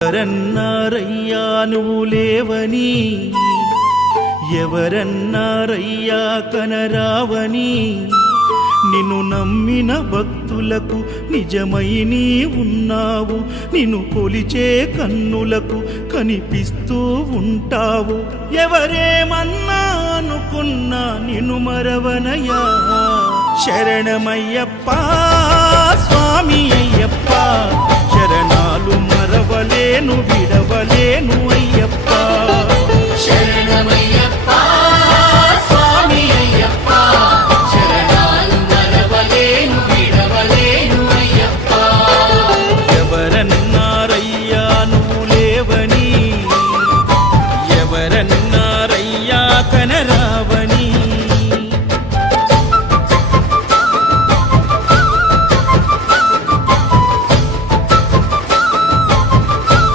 ఎవరన్నారయ్యా నువ్వు లేవని, ఎవరన్నారయ్యా కనరావని, నిన్ను నమ్మిన భక్తులకు నిజమై నీ ఉన్నావు, నిన్ను కొలిచే కన్నులకు కనిపిస్తూ ఉంటావు. ఎవరేమన్నా అనుకున్నా నిన్ను మరవనయ్యా. శరణమయ్యప్ప స్వామి అయ్యప్ప, శరణాలు మరవలేను విడవలేను అయ్యప్ప. శరణమయ్యప్ప